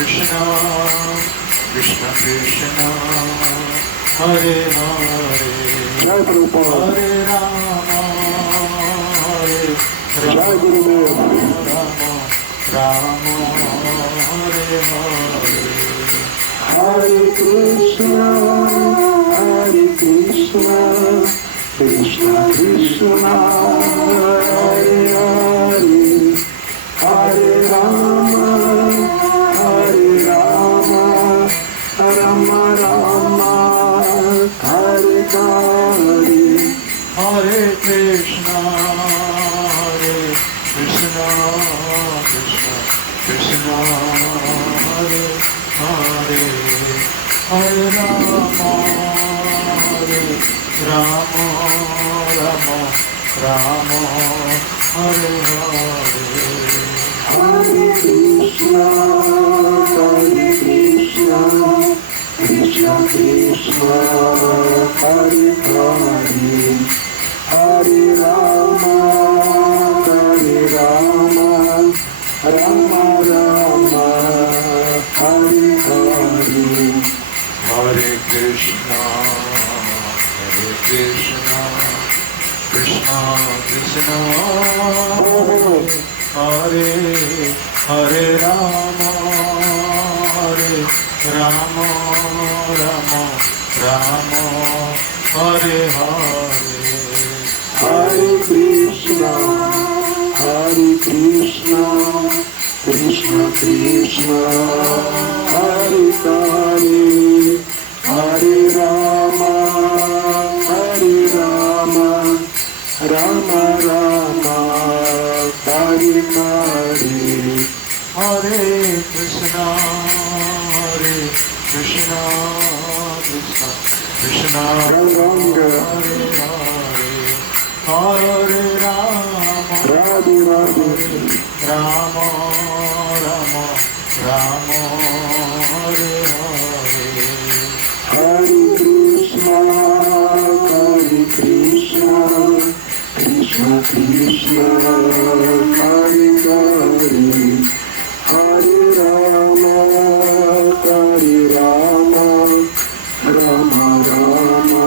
Krishna, Krishna Krishna, Hare Hare, Jai Prabhupada, Hare Rama, Hare Jai Rama, Gurudev, Rama Rama, Hare Hare. Hare Krishna, Krishna Krishna, Hare Hare, Hare Rama, Rama Rama, Hare Hare. Hare Krishna, Krishna Krishna, Hare Hare, Hare Rama, Rama Rama, Rama, Hare Hare. Hare Krishna, Krishna Krishna, Hare Hare, Hare Rama, Rama Rama, Hare Hare. Hare Krishna, Krishna Krishna, Hare Hare Rama, Rama Rama, Rama, Hare Hare. Hare Krishna, Krishna Krishna, Hare Hare, Hare Rama, Rama Rama, Hare Hare. Hare Krishna, Krishna Krishna, Ranga, Hare Hare, Hare Rama, Radhe Radhe, Rama Rama, Rama, Hare Hare. Hare Krishna, Krishna Krishna, Hare Hare, Hare Rama, Rama Rama,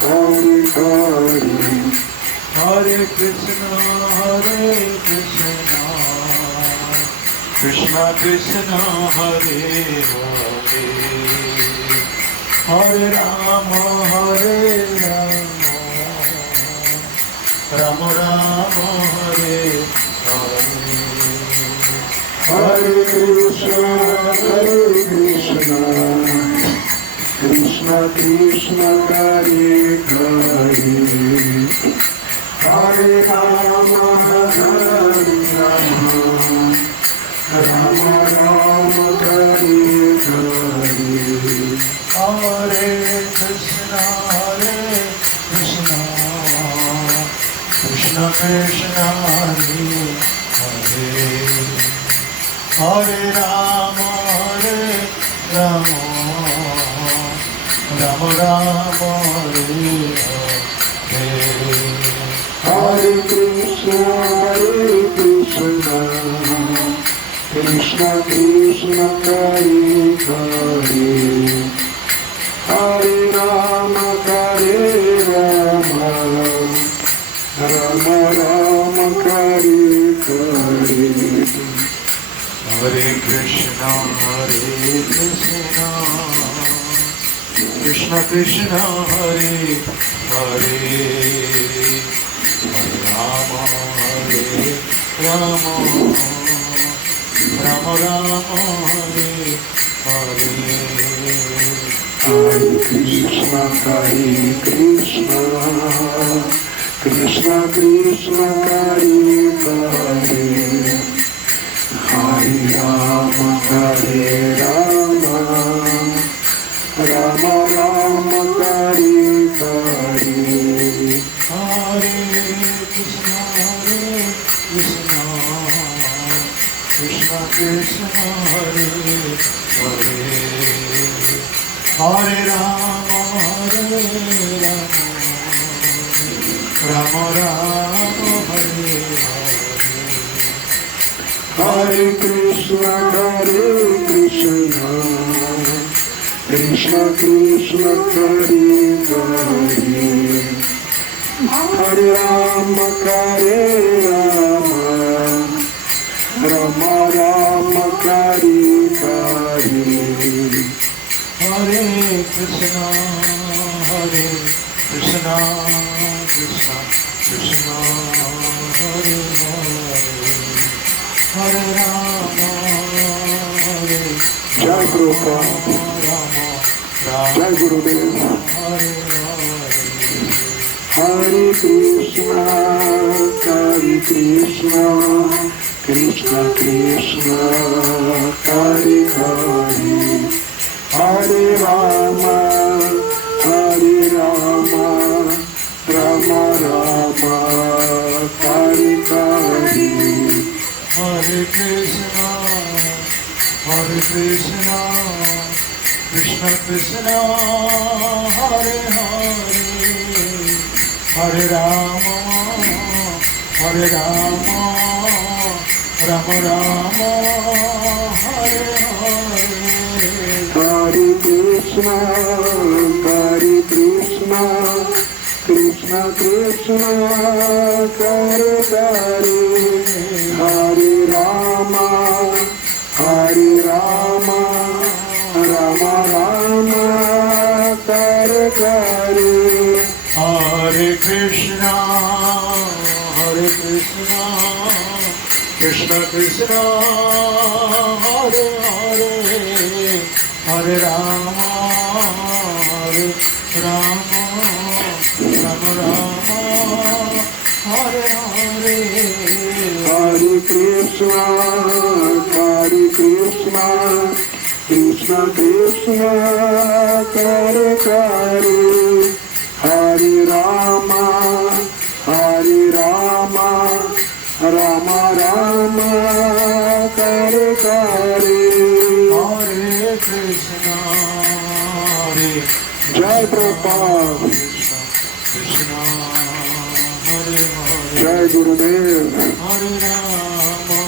Hare Hare. Hare Krishna, Krishna Krishna, Hare Hare, Hare Rama, Rama Rama, Hare Hare. Hare Krishna, Krishna Krishna, Hare Hare, Hare Rama, Rama Rama, Hare Hare. Hare Krishna, Krishna Krishna, Hare Hare, Hare Rama, Rama, Rama Rama, Hare Hare. Hare Krishna, Krishna Krishna, Hare Hare, Hare Rama, Rama Rama, Hare Hare. Hare Krishna, Krishna Krishna, Hare Hare, Hare Rama, Rama, Rama Rama, Hare Hare. Hare Krishna, Krishna Krishna, Hare Hare, Hare Rama, Rama Rama, Hare Hare. Hare Krishna, Krishna Krishna, Hare Hare, Hare Rama, Rama Rama, Hare Hare. Hare Krishna, Krishna Krishna, Hare Hare, Hare Rama, Rama Rama, Hare Hare. Hare Krishna, Krishna Krishna, Hare Hare, Hare Rama, Jai Prabhupada, Rama Jai Gurudev. Hare Hare. Hare Krishna, Krishna Krishna, Hare Hare, Hare Rama, Rama Rama, Hare Hare. Hare Krishna, Krishna Krishna, Hare Hare, Hare Rama, Rama Rama, Hare Hare. Hare Krishna, Krishna Krishna, Hare Hare, Hare Rama, Rama Rama, Hare Hare. Hare Krishna, Krishna Krishna, Hare Hare, Hare Rama, Rama Rama, Hare Hare. Hare Krishna, Krishna Krishna, Hare Hare, Hare Rama, Rama Rama, Hare Hare. Hare Krishna, Jai Prabhupada, Krishna, Hare Hare. Jai Gurudev. Hare Rama,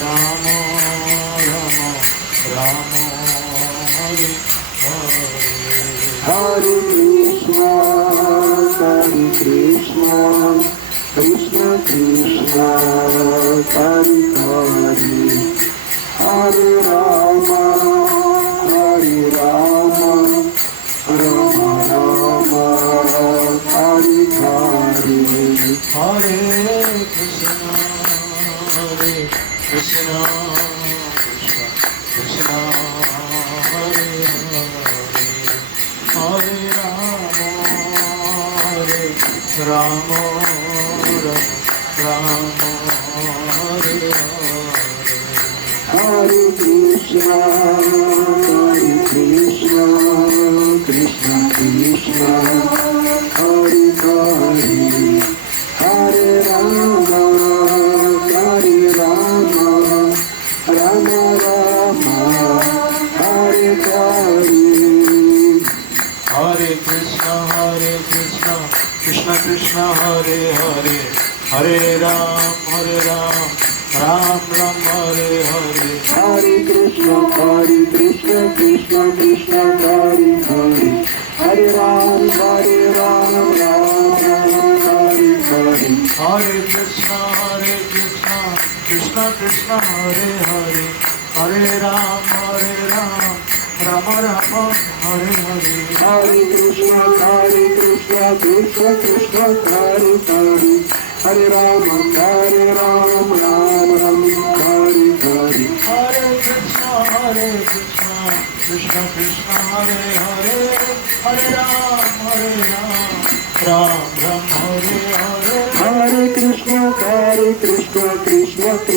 Rama Rama, Hare Hare. Hare Krishna, Krishna Krishna, Hare Hare, Hare Rama, Rama Rama, Hare Hare. Hare Krishna, Krishna Krishna, Hare Hare, Hare Rama, Rama Rama, Hare Hare. Hare Krishna, Krishna Krishna, Hare Hare, Hare Rama, Rama Rama, Hare Hare. Hare Krishna, Krishna Krishna, Hare Hare, Hare Ram, Ram Ram, Hare Hare. Hare Krishna, Krishna Krishna, Hare Hare, Hare Ram, Ram Ram, Hare Hare. Hare Krishna, Krishna Krishna, Hare Hare, Hare Ram, Rama Rama, Hare Hare. Hare Krishna, Krishna Krishna, Hare Hare, Hare Ram, Ram Ram, Hare Hare. Hare Krishna, Krishna Krishna, Hare Hare, Hare Ram, Ram Ram, Hare Hare. Hare Krishna, Krishna Krishna,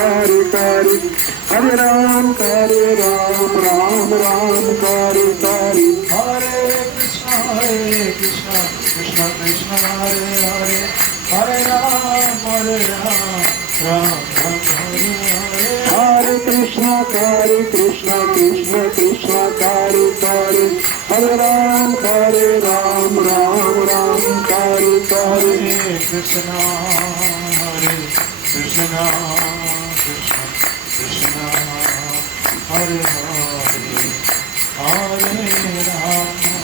Hare Hare, Hare Ram, Ram Ram, Hare Hare. Hare Krishna, Krishna Krishna, Hare Hare, Hare Ram, Ram Ram, Hare Hare. Hare Krishna, Krishna Krishna, Hare Hare, Hare Ram, Ram Ram, Hare Hare. Hare Krishna, Krishna Krishna Krishna Hare Hare Hare Rama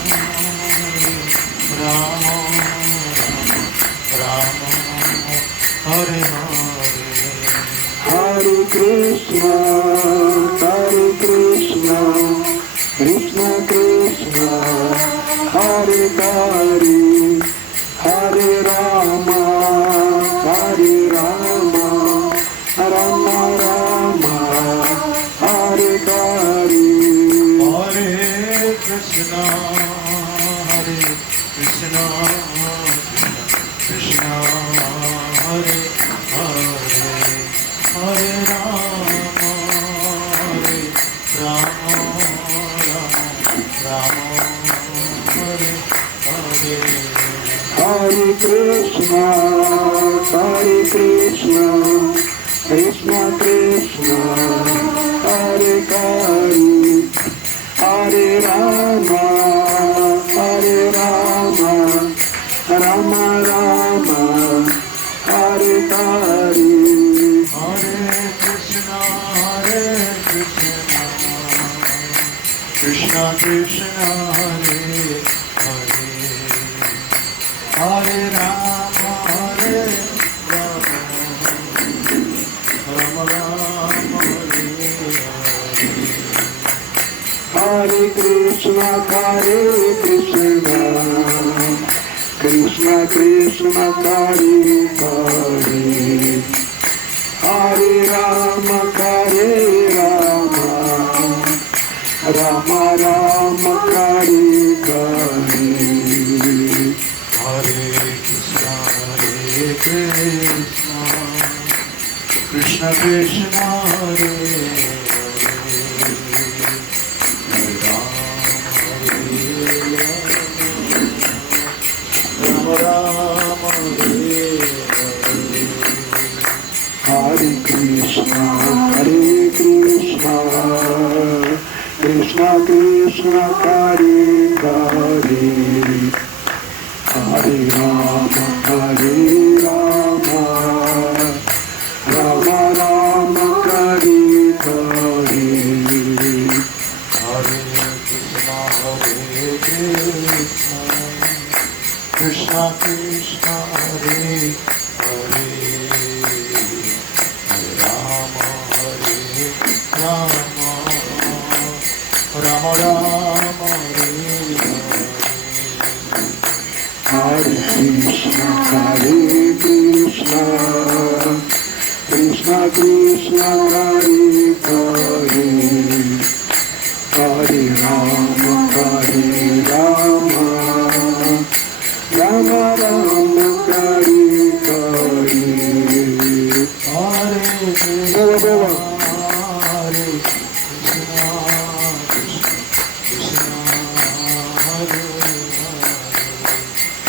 Rama Rama Hare Hare Hare Krishna, Krishna Krishna, Hare Hare, Hare Rama, Rama Rama, Hare Hare. Hare Krishna Krishna Krishna Hare Hare Hare Rama Rama Rama Hare Hare Hare Krishna, Krishna Krishna, Hare Hare, Hare Rama, Rama Rama, Hare Hare. Hare Krishna Krishna Krishna Hare Hare Hare Rama Rama Rama Hare Hare Hare Krishna, Krishna Krishna, Hare Hare, Hare Rama, Rama Rama, Hare Hare. Hare Krishna Krishna Krishna Hare Hare Rama Rama Hare Hare Krishna, Krishna Krishna, Hare Hare, Hare Rama, Rama Rama, Hare Hare. Hare Krishna Krishna Hare Hare Hare Rama Rama Rama Hare Hare Krishna, Krishna Krishna, Hare Hare,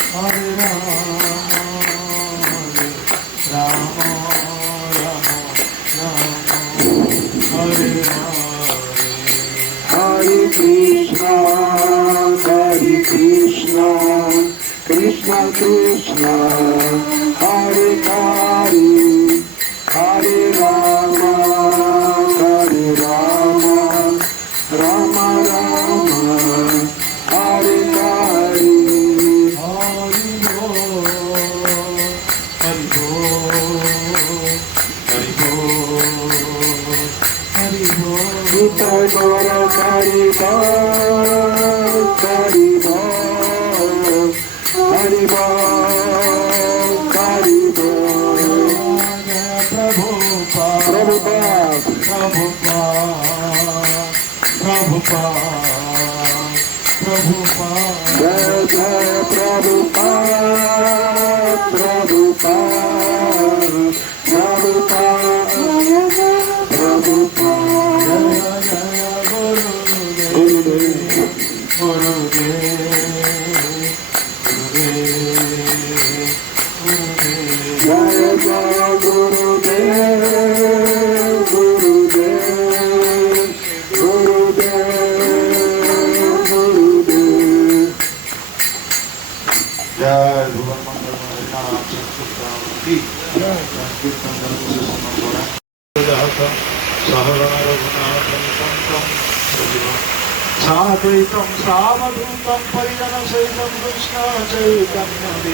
Hare Rama, Rama Rama, Hare Hare. Hare Krishna Hare Krishna Krishna Hare Hare Rama Rama Hare Hare Krishna, Krishna Krishna, Hare Hare, Hare Rama, Rama Rama, Hare Hare. Gita Gora Kariba, Hariba, Kariba, Prabhupada, Jai Jai ভুবন মঙ্গল নাম সংকীর্তন কি সংকীর্তন সমর্পণ सहगण रघुनाथं तं साद्वैतं सावधूतं परिजनसहितं कृष्णचैतन्यदेवं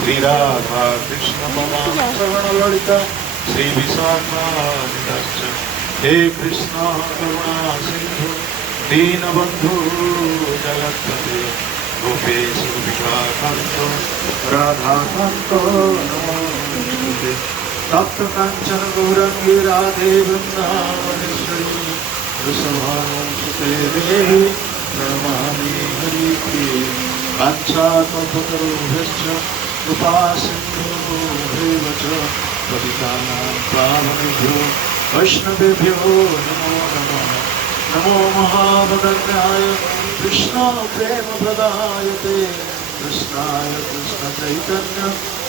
श्रीराधा कृष्णपरमांसगणललिता श्रीविशाखान्वितश्च हे कृष्ण करुणा सिन्धु दीनबन्धु जगत्पते गोपेश गोपिकान्त राधाकान्त नमोऽस्तुते तप्त कांचन गौरंगी राधे वृंदावनेश्वरी वृषभानुसुते देवी प्रणमामि हरिप्रिये वाञ्छाकल्पतरुभ्यश्च कृपा सिन्धुभ्येव च पतितानां पावनेभ्यो वैष्णवेभ्यो नमो नमः नमो महाभद्राय कृष्णप्रेमप्रदायते कृष्णाय कृष्णचैतन्य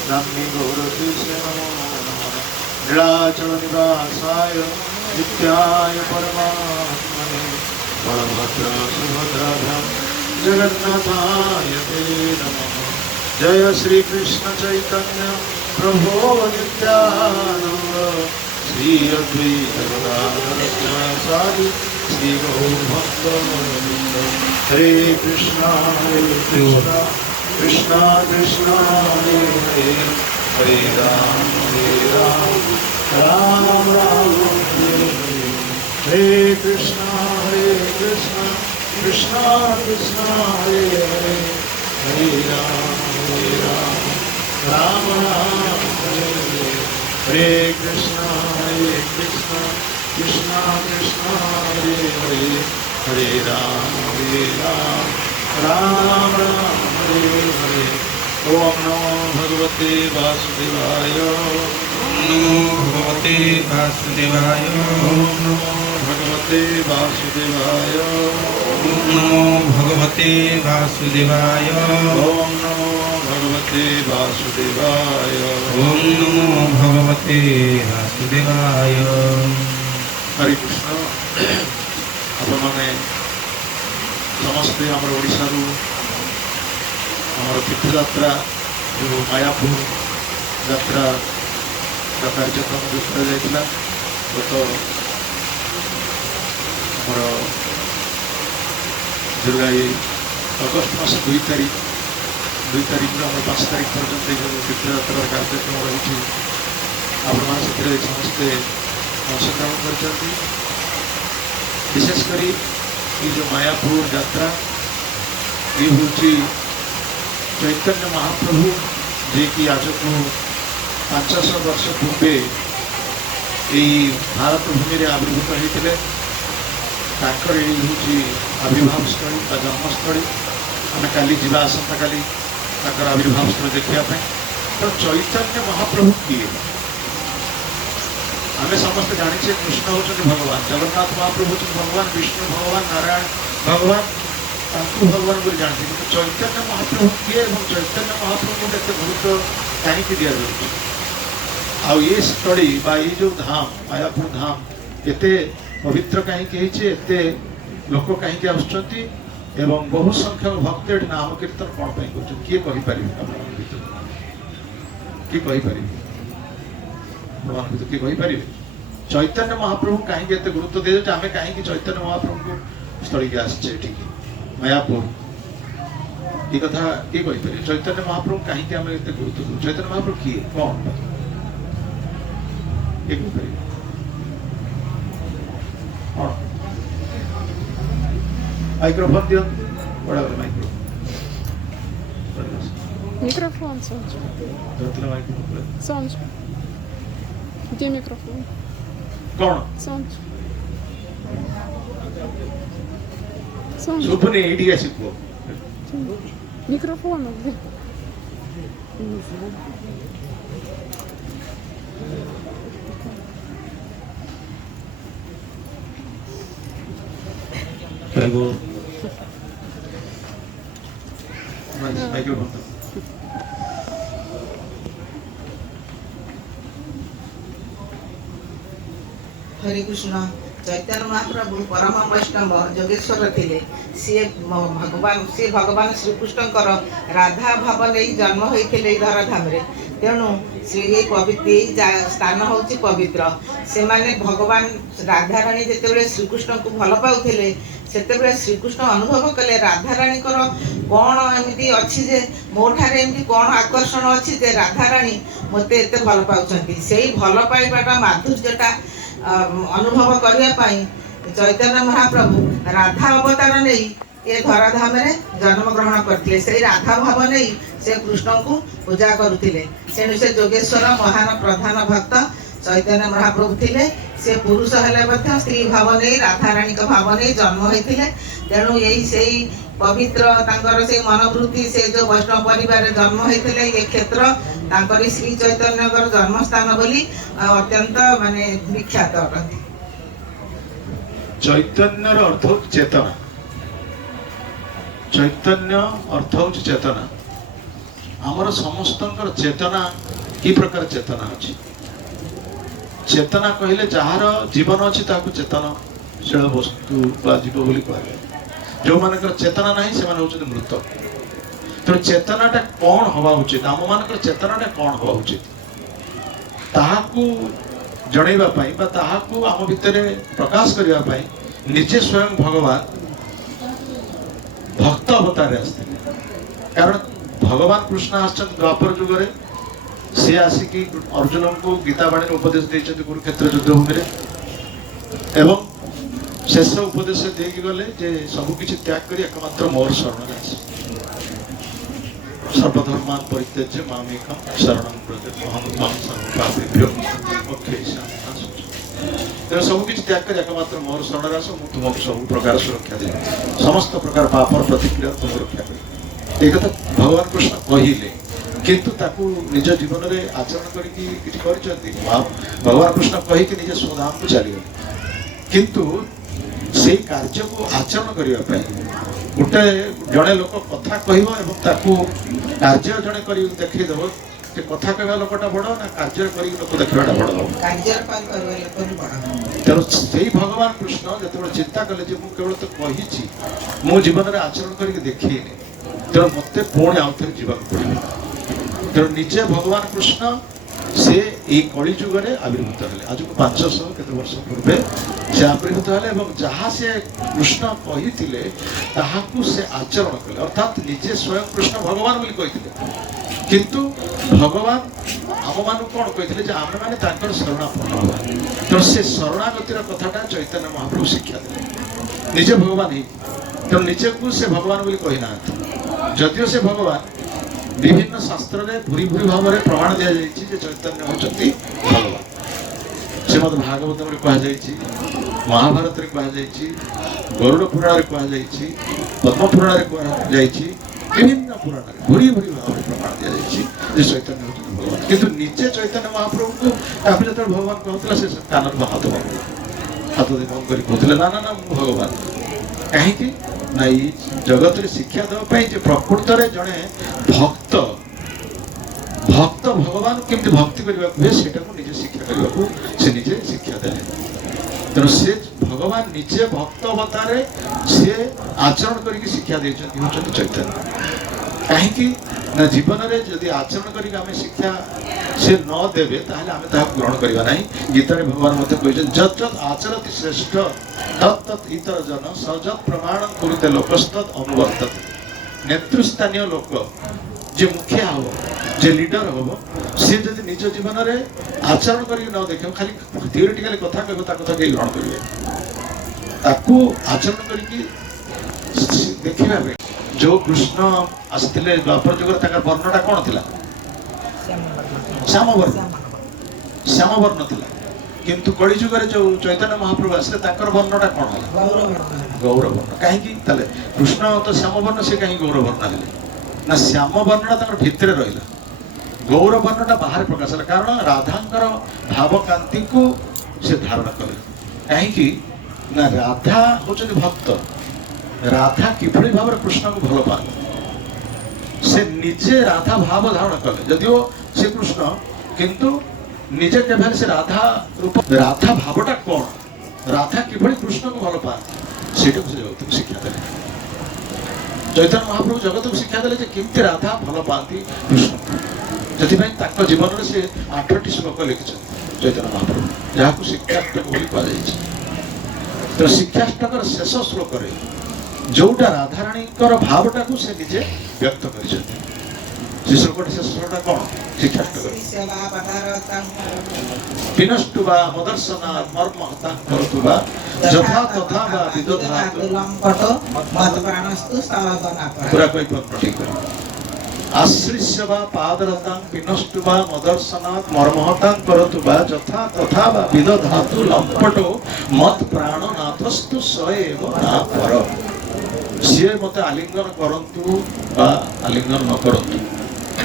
नाम्नि गौरतीसे नमो नीलाचल निवासाय नित्याय परमात्मने बलभद्र सुभद्राभ्यां जगन्नाथाय ते नमः जय श्री कृष्ण चैतन्य प्रभो नित्यानंद श्री अद्वैत गदाधर साधु श्री गौरभक्तवृंद हरे कृष्णा कृष्णा कृष्णा हरे हरे हरे राम राम राम हरे हरे हरे कृष्णा कृष्णा कृष्णा हरे हरे हरे राम राम राम हरे हरे हरे कृष्णा कृष्णा कृष्णा हरे हरे हरे राम राम राम हरे हरे ओम नमो भगवते वासुदेवाय नमो भगवते वासुदेवाय ओम नमो भगवते वासुदेवाय ओम नमो भगवते वासुदेवाय ओम नमो भगवते वासुदेवाय ओम नमो भगवते वासुदेवाय हरे कृष्ण आपने समस्ते आमर ओडिशा आमर तीर्थयात्रा जो मायापुर यात्रा कार्यक्रम जो कराଯାଇଥିଲା गत आमर जुलाई अगस्ट मास 2 तारीख आम 5 तारीख पर्यटन जो तीर्थयात्रा कार्यक्रम रही आपण समस्ते अंशग्रहण कर विशेषकर ये जो मायापुर यात्रा ये हूँ चैतन्य महाप्रभु जे कि आज को 500 वर्ष पूर्वे यही भारत भूमि आविर्भूत होते आविर्भाव स्थली जन्मस्थली आम काली जा आसंता काली आविर्भाव स्थल देखापी तो चैतन्य महाप्रभु किए आम समस्त जाने कृष्ण होती भगवान जगन्नाथ महाप्रभु होती भगवान विष्णु भगवान नारायण भगवान भगवान बोली जानते कि चैतन्य महाप्रभु किए चैतन्य महाप्रभु एत गुरुत्व कहीं दि जाए ये स्थली ये जो धाम मायापुर धाम एते पवित्र कहीं लोक कहीं आसुच्च बहु संख्यक भक्त ये नाम कीर्तन कौन पर किए कहीपर किए कहीपर किए कहीपर चैतन्य महाप्रभु कहीं गुरुत्व दे आम कहीं चैतन्य महाप्रभु को स्थली के आसचे मायापुर ये कथा किए कहीपर चैतन्य महाप्रभु कहीं आम एत गुरुत्व दे चैतन्य महाप्रभु किए कौन माइक्रोफोन दियो बड़ा माइक्रोफोन Микрофон, Сонечка. Сонечка. Где микрофон? कौन Сонечка. Сонечка. सुपने एडी आसिको Микрофон где? Не знаю. कईगो माइक्रोफोन हरे कृष्णा चैतन्य महाप्रभु परम वैष्णव जोगेश्वर थिले सी भगवान श्रीकृष्णकर राधा भाव नहीं जन्म होते धराधाम रे तेणु श्री पवित्र स्थान हूँ पवित्र से माने भगवान राधा राणी जिते श्रीकृष्ण को भल पाउले से श्रीकृष्ण अनुभव कले राधा राणी कौन एमती अच्छी जे मो ठारे एमती कौन आकर्षण अच्छी जे राधा राणी मत एत भल पाँच से भल पाइबाटा माधुर्यटा अनुभव करने चैतन्य महाप्रभु राधा अवतार नहीं ये धराधाम रे जन्म ग्रहण करते से राधा भाव नहीं से कृष्ण को पूजा करुले से जोगेश्वर महान प्रधान भक्त चैतन्य महाप्रभु थिले से पुरुष हेले स्त्री भाव नहीं राधा राणी भाव नहीं जन्म होते तेणु यही से पवित्र तांकर से मनोवृत्ति से जो वैष्णव परिवार जन्म होते ये क्षेत्र तांकर श्री चैतन्य जन्मस्थान बोली अत्यंत माने विख्यात अटंती। चैतन्यर अर्थ हूँ चेतना चैतन्य अर्थ हूँ चेतना आमर समस्त चेतना कि प्रकार चेतना अच्छी चेतना कहले जार जीवन अच्छी चेतनशील वस्तु जीव बोली कह जो मान चेतना ना से मृत तेणु चेतनाटा कौन हवा उचित आम मान चेतनाटा कौन हवा उचित ताहाकू जनइबाई ताहाकू आम भितर प्रकाश करने निजे स्वयं भगवान भक्त अवतार आसते कारण भगवान कृष्ण आसचंद द्वापर जुगरे सी आसिकी अर्जुन को गीता बाणी उपदेश देते कुरुक्षेत्र युद्धभूमि एवं शेष उपदेश देकी गले जे सबकिछि त्याग करी एकमात्र मोर शरण आस सर्वधर्मान परित्यज्य मामेकं शरणं व्रज अहं त्वं सर्वपापेभ्यो मोक्षयिष्यामि तेणु सबकिछि त्याग करी एकमात्र मोर शरण आस मु तुमको सब प्रकार सुरक्षा देबी समस्त प्रकार पापर प्रतिक्रिया तुम रक्षा करी एक कथा भगवान कृष्ण कहिले किंतु ताकू निज जीवन में आचरण करके भगवान कृष्ण कहीकि निज स्वधाम को चलीगले किंतु से कार्य को आचरण करने गोटे जड़े लोक कथा कहू कार्य जड़े कर देखईदेव कथा कहवा लोकटा बड़ ना कार्य कर लोक देखाटा बड़ तेणु से भगवान कृष्ण जो चिंता कले केवल तो कही मो जीवन में आचरण करके देखीनी तेणु मत पुणी आउ थे जावाक पड़े तेणु निजे भगवान कृष्ण से ये कली जुगरे आविर्भूत हेले आज को 500 केते वर्ष पूर्वे से आविर्भूत हेले एवं जहाँ से कृष्ण कही ताहाकू से आचरण कले अर्थात निजे स्वयं कृष्ण भगवान बोली कही किंतु भगवान आम मान कौन कही आम मैंने शरणापन्न हवा तेणु से शरणागतिर कथाटा चैतन्य महाप्रभु शिक्षा दे निजे भगवान ही तेणु निजे को से भगवान बोली कही ना जदिव से भगवान विभिन्न शास्त्र में भूरी भूरी भाव में प्रमाण दि जाए चैतन्य होती भगवान श्रीमद भागवत में कह महाभारत में कह गरुड़ पुराण में कह पद्म पुराण में कह विभिन्न पुराण में भूरी भूरी भाव में प्रमाण दि जाए चैतन्य होती भगवान किंतु निजे चैतन्य महाप्रभु को जो भगवान कहला से कान हाथ बंद कर कहते ना ना ना भगवान कहीं ना जगत शिक्षा देवाई प्रकृत में जड़े भक्त भक्त भगवान केमती भक्ति करने को निजे शिक्षा करने को से निजे शिक्षा देले तेणु से भगवान निजे भक्त अवतार से आचरण करके शिक्षा देते चैतन्य कहीं ना जीवन में जदि आचरण करके शिक्षा से न देवे ताहले आमे ताहा ग्रहण करबा नहीं गीता रे भगवान मते कहछन जत जत आचरति श्रेष्ठ तत तत इतर जन सजत प्रमाणं कुरुते लोकस्तत अनुवर्तते नेतृस्थानीय लोक जे मुखिया हो जे लीडर हो से जदि निज जीवन रे आचरण करके न देखे खाली थियोरेटिकली कथा कहबो ता कथा के ग्रहण करिवे ताकू आचरण करके देखिबा जो कृष्ण आसथिले द्वापर जुगर ताकर वर्णटा कोन थिला श्याम वर्ण थिला किंतु कली जुगर जो चैतन्य महाप्रभु आसले ताकर वर्णटा कौन है गौर वर्ण कहीं कृष्ण तो श्याम वर्ण से कहीं गौर वर्ण है ना श्याम वर्णटा भितर रहा गौर वर्णटा बाहर प्रकाश है कारण राधांकर भाव कांति को से धारण कले कहीं ना राधा होचन भक्त राधा किभली भाव कृष्ण को भल पाते से निजे राधा भाव धारण कले जदिओ से कृष्ण किंतु निजे केवल से राधा रूप राधा भावटा कौन ରାଧା କିଭଳି କୃଷ୍ଣକୁ ଭଲ ପାଆନ୍ତି ସେଇଟାକୁ ସେ ଜଗତକୁ ଶିକ୍ଷା ଦେଲେ। ଚୈତନ୍ୟ ମହାପ୍ରଭୁ ଜଗତକୁ ଶିକ୍ଷା ଦେଲେ ଯେ କେମିତି ରାଧା ଭଲ ପାଆନ୍ତି କୃଷ୍ଣକୁ। ସେଥିପାଇଁ ତାଙ୍କ ଜୀବନରେ ସେ 8ଟି ଶ୍ଲୋକ ଲେଖିଛନ୍ତି ଚୈତନ୍ୟ ମହାପ୍ରଭୁ, ଯାହାକୁ ଶିକ୍ଷାଷ୍ଟକ ବୋଲି କୁହାଯାଇଛି। ତେଣୁ ଶିକ୍ଷାଷ୍ଟକର ଶେଷ ଶ୍ଲୋକରେ ଯୋଉଟା ରାଧାରାଣୀଙ୍କର ଭାବଟାକୁ ସେ ନିଜେ ବ୍ୟକ୍ତ କରିଛନ୍ତି। ସେ ଶ୍ଲୋକଟି ଶେଷ ଶ୍ଲୋକଟା କ'ଣ? ଶିକ୍ଷାଷ୍ଟକ। ସେବା ପଦାରତାଂ ବିନଷ୍ଟୁ ବା ମଦର୍ଶନା ମର୍ମ ହତାଂ କରତୁ ବା ଯଥା ତଥା ବା ବିଦଧାତୁ। ଲମ୍ପଟୋ ମତ ପ୍ରାଣସ୍ତୁ ସ୍ତବନାପରା। ପୁରା କହିପାରୁନ ଠିକ କରି। ଆଶ୍ରିଷ୍ୟ ବା ପାଦରତାଂ ବିନଷ୍ଟୁ ବା ମଦର୍ଶନାତ୍ ମର୍ମହତାଂ କରତୁ ବା ଯଥା ତଥା ବା ବିଦଧାତୁ ଲମ୍ପଟୋ ମତ ପ୍ରାଣନାଥସ୍ତୁ ସଏବ ନା ପର। ସିଏ ମତେ ଆଲିଙ୍ଗନ କରନ୍ତୁ ବା ଆଲିଙ୍ଗନ ନ କରନ୍ତୁ,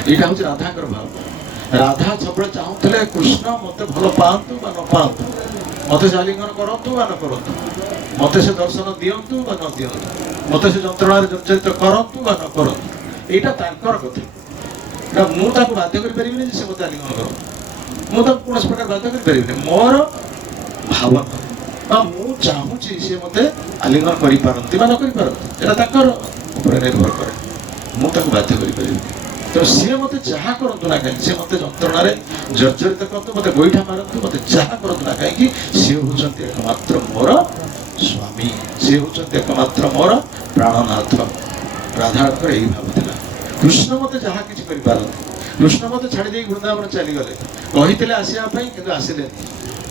ଏଇଟା ହଉଛି ରାଧାଙ୍କର ଭାବ। ରାଧା ସବୁବେଳେ ଚାହୁଁଥିଲେ କୃଷ୍ଣ ମତେ ଭଲ ପାଆନ୍ତୁ ବା ନ ପାଆନ୍ତୁ, ମତେ ସେ ଆଲିଙ୍ଗନ କରନ୍ତୁ ବା ନ କରନ୍ତୁ, ମତେ ସେ ଦର୍ଶନ ଦିଅନ୍ତୁ ବା ନ ଦିଅନ୍ତୁ, ମତେ ସେ ଯନ୍ତ୍ରଣାରେ ଜର୍ଜରିତ କରନ୍ତୁ ବା ନ କରନ୍ତୁ। ଏଇଟା ତାଙ୍କର କଥା। ମୁଁ ତାକୁ ବାଧ୍ୟ କରିପାରିବିନି ଯେ ସେ ମତେ ଆଲିଙ୍ଗନ କରନ୍ତୁ, ମୁଁ ତାକୁ କୌଣସି ପ୍ରକାର ବାଧ୍ୟ କରିପାରିବିନି। ମୋର ଭାବନା ବା ମୁଁ ଚାହୁଁଛି ସେ ମତେ ଆଲିଙ୍ଗନ କରିପାରନ୍ତି ବା ନ କରିପାରନ୍ତି, ଏଇଟା ତାଙ୍କର ଉପରେ ନିର୍ଭର କରେ। ମୁଁ ତାକୁ ବାଧ୍ୟ କରିପାରିବିନି। ତେଣୁ ସିଏ ମତେ ଯାହା କରନ୍ତୁ ନା କାହିଁକି, ସେ ମତେ ଯନ୍ତ୍ରଣାରେ ଜର୍ଜରିତ କରନ୍ତୁ, ମତେ ଗୋଇଠା ମାରନ୍ତୁ, ମତେ ଯାହା କରନ୍ତୁ ନା କାହିଁକି, ସିଏ ହଉଛନ୍ତି ଏକମାତ୍ର ମୋର ସ୍ୱାମୀ, ସିଏ ହଉଛନ୍ତି ଏକମାତ୍ର ମୋର ପ୍ରାଣନାଥ। ରାଧାଙ୍କର ଏଇ ଭାବ ଥିଲା। କୃଷ୍ଣ ମତେ ଯାହା କିଛି କରିପାରନ୍ତି। କୃଷ୍ଣ ମତେ ଛାଡ଼ି ଦେଇକି ବୃନ୍ଦାବନ ଚାଲିଗଲେ, କହିଥିଲେ ଆସିବା ପାଇଁ କିନ୍ତୁ ଆସିଲେନି।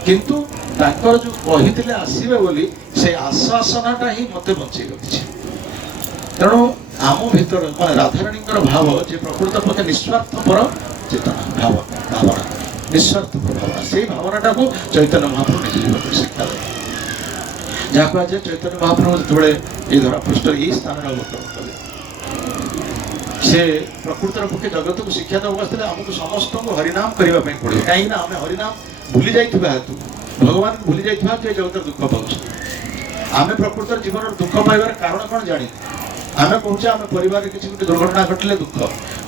କିନ୍ତୁ ତାଙ୍କର ଯୋଉ କହିଥିଲେ ଆସିବେ ବୋଲି ସେଇ ଆଶ୍ୱାସନାଟା ହିଁ ମତେ ବଞ୍ଚେଇ ରଖିଛି। ତେଣୁ ଆମ ଭିତରେ ମାନେ ରାଧାରାଣୀଙ୍କର ଭାବ ଯେ ପ୍ରକୃତ ପକ୍ଷେ ନିଃସ୍ୱାର୍ଥପର ଚେତନା ଭାବନା ନିଃସ୍ୱାର୍ଥପର ଭାବନା, ସେଇ ଭାବନାଟାକୁ ଚୈତନ୍ୟ ମହାପ୍ରଭୁ ନିଜ ଜୀବନରେ ଶିକ୍ଷା ଦେଲେ। ଯାହା କୁହାଯାଏ ଚୈତନ୍ୟ ମହାପ୍ରଭୁ ଯେତେବେଳେ ଏଇ ଧରା ପୃଷ୍ଠରେ ଏଇ ସ୍ଥାନରେ ଅବତରଣ କଲେ, ସେ ପ୍ରକୃତର ପକ୍ଷେ ଜଗତକୁ ଶିକ୍ଷା ଦେବାକୁ ଆସିଥିଲେ ଆମକୁ ସମସ୍ତଙ୍କୁ ହରିନାମ କରିବା ପାଇଁ ପଡ଼ିବ। କାହିଁକିନା ଆମେ ହରିନାମ ଭୁଲି ଯାଇଥିବା ହେତୁ, ଭଗବାନଙ୍କୁ ଭୁଲି ଯାଇଥିବା ହେତୁ ଏ ଜଗତରେ ଦୁଃଖ ପାଉଛୁ। ଆମେ ପ୍ରକୃତରେ ଜୀବନରେ ଦୁଃଖ ପାଇବାର କାରଣ କ'ଣ ଜାଣିଛୁ? ଆମେ କହୁଛେ ଆମେ ପରିବାରରେ କିଛି ଗୋଟେ ଦୁର୍ଘଟଣା ଘଟିଲେ ଦୁଃଖ,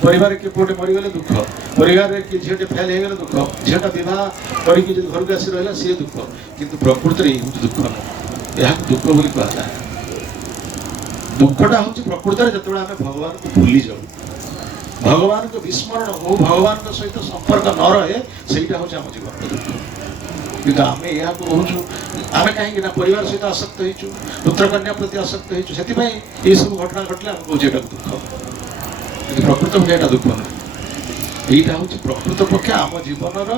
ପରିବାରରେ କିଏ ପୁଅଟେ ମରିଗଲେ ଦୁଃଖ, ପରିବାରରେ କିଏ ଝିଅଟେ ଫେଲ୍ ହେଇଗଲେ ଦୁଃଖ, ଝିଅଟା ବିବାହ କରିକି ଯଦି ଘରକୁ ଆସି ରହିଲା ସିଏ ଦୁଃଖ। କିନ୍ତୁ ପ୍ରକୃତରେ ଏଇ ହେଉଛି ଦୁଃଖ ନୁହଁ, ଏହାକୁ ଦୁଃଖ ବୋଲି କୁହାଯାଏ। ଦୁଃଖଟା ହେଉଛି ପ୍ରକୃତରେ ଯେତେବେଳେ ଆମେ ଭଗବାନଙ୍କୁ ଭୁଲି ଯାଉ, ଭଗବାନଙ୍କ ବିସ୍ମରଣ ହଉ, ଭଗବାନଙ୍କ ସହିତ ସମ୍ପର୍କ ନ ରହେ, ସେଇଟା ହେଉଛି ଆମ ଜୀବନର ଦୁଃଖ। କିନ୍ତୁ ଆମେ ଏହାକୁ କହୁଛୁ, ଆମେ କାହିଁକି ନା ପରିବାର ସହିତ ଆସକ୍ତ ହେଇଛୁ, ପୁତ୍ରକନ୍ୟା ପ୍ରତି ଆସକ୍ତ ହେଇଛୁ, ସେଥିପାଇଁ ଏସବୁ ଘଟଣା ଘଟିଲେ ଆମେ କହୁଛୁ ଏଇଟାକୁ ଦୁଃଖ। କିନ୍ତୁ ପ୍ରକୃତ ପକ୍ଷେ ଏଇଟା ଦୁଃଖ ନୁହେଁ, ଏଇଟା ହେଉଛି ପ୍ରକୃତ ପକ୍ଷେ ଆମ ଜୀବନର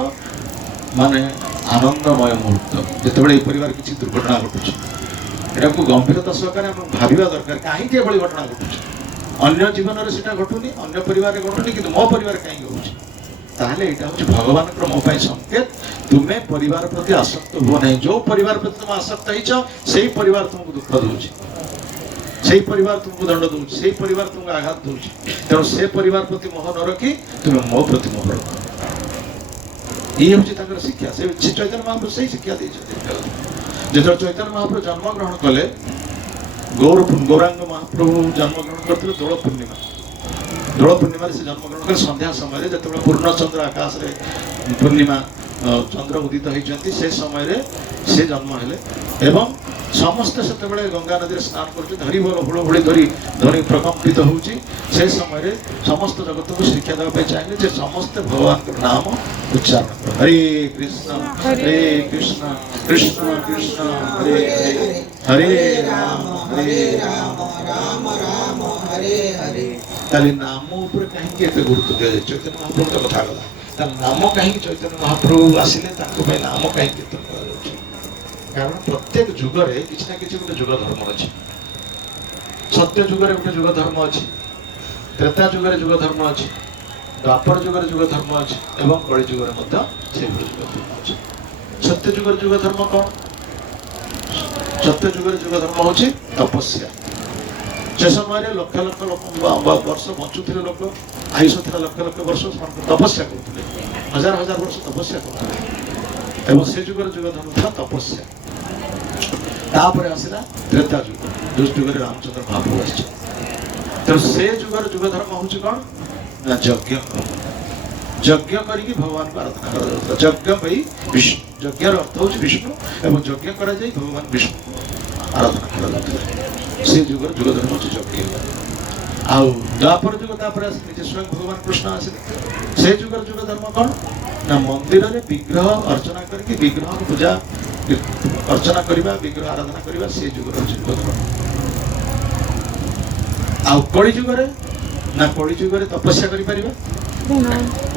ମାନେ ଆନନ୍ଦମୟ ମୁହୂର୍ତ୍ତ। ଯେତେବେଳେ ଏଇ ପରିବାର କିଛି ଦୁର୍ଘଟଣା ଘଟୁଛି, ଏଟାକୁ ଗମ୍ଭୀରତା ସହକାରେ ଆମେ ଭାବିବା ଦରକାର, କାହିଁକି ଏଭଳି ଘଟଣା ଘଟୁଛି। ଅନ୍ୟ ଜୀବନରେ ସେଟା ଘଟୁନି, ଅନ୍ୟ ପରିବାରରେ ଘଟୁନି, କିନ୍ତୁ ମୋ ପରିବାର କାହିଁକି ହଉଛି? ତାହେଲେ ଏଇଟା ହେଉଛି ଭଗବାନଙ୍କର ମୋ ପାଇଁ ସଂକେତ, ତୁମେ ପରିବାର ପ୍ରତି ଆସକ୍ତ ହୁଅ ନାହିଁ। ଯୋଉ ପରିବାର ପ୍ରତି ତୁମେ ଆସକ୍ତ ହେଇଛ, ସେଇ ପରିବାର ତୁମକୁ ଦୁଃଖ ଦଉଛି, ସେଇ ପରିବାର ତୁମକୁ ଦଣ୍ଡ ଦଉଛି, ସେଇ ପରିବାର ତୁମକୁ ଆଘାତ ଦଉଛି। ତେଣୁ ସେ ପରିବାର ପ୍ରତି ମୋହ ନ ରଖି ତୁମେ ମୋ ପ୍ରତି ମୋହ ରଖ। ଇଏ ହେଉଛି ତାଙ୍କର ଶିକ୍ଷା। ସେ ଚୈତନ୍ୟ ମହାପ୍ରଭୁ ସେଇ ଶିକ୍ଷା ଦେଇଛନ୍ତି। ଯେତେବେଳେ ଚୈତନ୍ୟ ମହାପ୍ରଭୁ ଜନ୍ମଗ୍ରହଣ କଲେ, ଗୌରାଙ୍ଗ ମହାପ୍ରଭୁ ଜନ୍ମଗ୍ରହଣ କରିଥିଲେ ଦୋଳ ପୂର୍ଣ୍ଣିମା। ଦୋଳ ପୂର୍ଣ୍ଣିମାରେ ସେ ଜନ୍ମଗ୍ରହଣ କଲେ ସନ୍ଧ୍ୟା ସମୟରେ, ଯେତେବେଳେ ପୂର୍ଣ୍ଣଚନ୍ଦ୍ର ଆକାଶରେ ପୂର୍ଣ୍ଣିମା ଚନ୍ଦ୍ର ଉଦିତ ହେଇଛନ୍ତି, ସେ ସମୟରେ ସେ ଜନ୍ମ ହେଲେ। ଏବଂ ସମସ୍ତେ ସେତେବେଳେ ଗଙ୍ଗା ନଦୀରେ ସ୍ନାନ କରୁଛନ୍ତି, ହରିବୋଲ ହୁଳହୁଳି ଧରି ଧ୍ୱନି ପ୍ରକମ୍ପିତ ହେଉଛି। ସେ ସମୟରେ ସମସ୍ତ ଜଗତକୁ ଶିକ୍ଷା ଦେବା ପାଇଁ ଚାହିଁଲେ ଯେ ସମସ୍ତେ ଭଗବାନଙ୍କର ନାମ ଉଚ୍ଚାରଣ କର। ହରେ କୃଷ୍ଣ କୃଷ୍ଣ କୃଷ୍ଣ ହରେ ହରେ, ହରେ ରାମ ରାମ ରାମ ହରେ ହରେ। ତାହେଲେ ନାମ ଉପରେ କାହିଁକି ଏତେ ଗୁରୁତ୍ୱ ଦିଆଯାଏ? ଚୈତନ୍ୟ ମହାପ୍ରଭୁଙ୍କ କଥା ଗଲା, ତାହେଲେ ନାମ କାହିଁକି ଚୈତନ୍ୟ ମହାପ୍ରଭୁ ଆସିଲେ ତାଙ୍କ ପାଇଁ ନାମ କାହିଁକି କୀର୍ତ୍ତନ କରାଯାଉଛି? କାରଣ ପ୍ରତ୍ୟେକ ଯୁଗରେ କିଛି ନା କିଛି ଗୋଟେ ଯୁଗ ଧର୍ମ ଅଛି। ସତ୍ୟ ଯୁଗରେ ଗୋଟେ ଯୁଗ ଧର୍ମ ଅଛି, ତ୍ରେତା ଯୁଗରେ ଯୁଗ ଧର୍ମ ଅଛି, ଦ୍ୱାପର ଯୁଗରେ ଯୁଗ ଧର୍ମ ଅଛି, ଏବଂ କଳି ଯୁଗରେ ମଧ୍ୟ ସେଇଭଳି ଯୁଗ ଧର୍ମ ଅଛି। ସତ୍ୟ ଯୁଗରେ ଯୁଗ ଧର୍ମ କ'ଣ? ସତ୍ୟ ଯୁଗରେ ଯୁଗ ଧର୍ମ ହେଉଛି ତପସ୍ୟା। ସେ ସମୟରେ ଲକ୍ଷ ଲକ୍ଷ ଲୋକ ବର୍ଷ ବଞ୍ଚୁଥିଲେ, ଲୋକ ଆୟୁଷ ଥିଲା ଲକ୍ଷ ଲକ୍ଷ ବର୍ଷ, ତପସ୍ୟା କରୁଥିଲେ, ହଜାର ହଜାର ବର୍ଷ ତପସ୍ୟା କରୁଥିଲେ। ଏବଂ ସେ ଯୁଗର ଯୁଗ ଧର୍ମ ଥିଲା ତପସ୍ୟା। ତାପରେ ଆସିଲା ତ୍ରେତା ଯୁଗ, ଯୋଉ ଯୁଗରେ ରାମଚନ୍ଦ୍ର ମହାପ୍ରଭୁ ଆସିଛନ୍ତି। ତେଣୁ ସେ ଯୁଗର ଯୁଗ ଧର୍ମ ହେଉଛି କ'ଣ? ନା ଯଜ୍ଞ କର୍ମ। यज्ञ करके भगवान को आराधना करा यज्ञ पाई विष्णु यज्ञ अर्थ हूँ विष्णु एवं यज्ञ करा जाए भगवान विष्णु आराधना करा से जुगर जुग धर्म हूँ यज्ञ आउ द्वापर जुग निजे स्वयं भगवान कृष्ण आसिले से जुगर जुग धर्म कौन ना मंदिर में विग्रह अर्चना करके विग्रह पूजा अर्चना करवा विग्रह आराधना करवा से जुगर जुग धर्म आउ कली जुगरे ना कली जुगरे तपस्या करि परिबा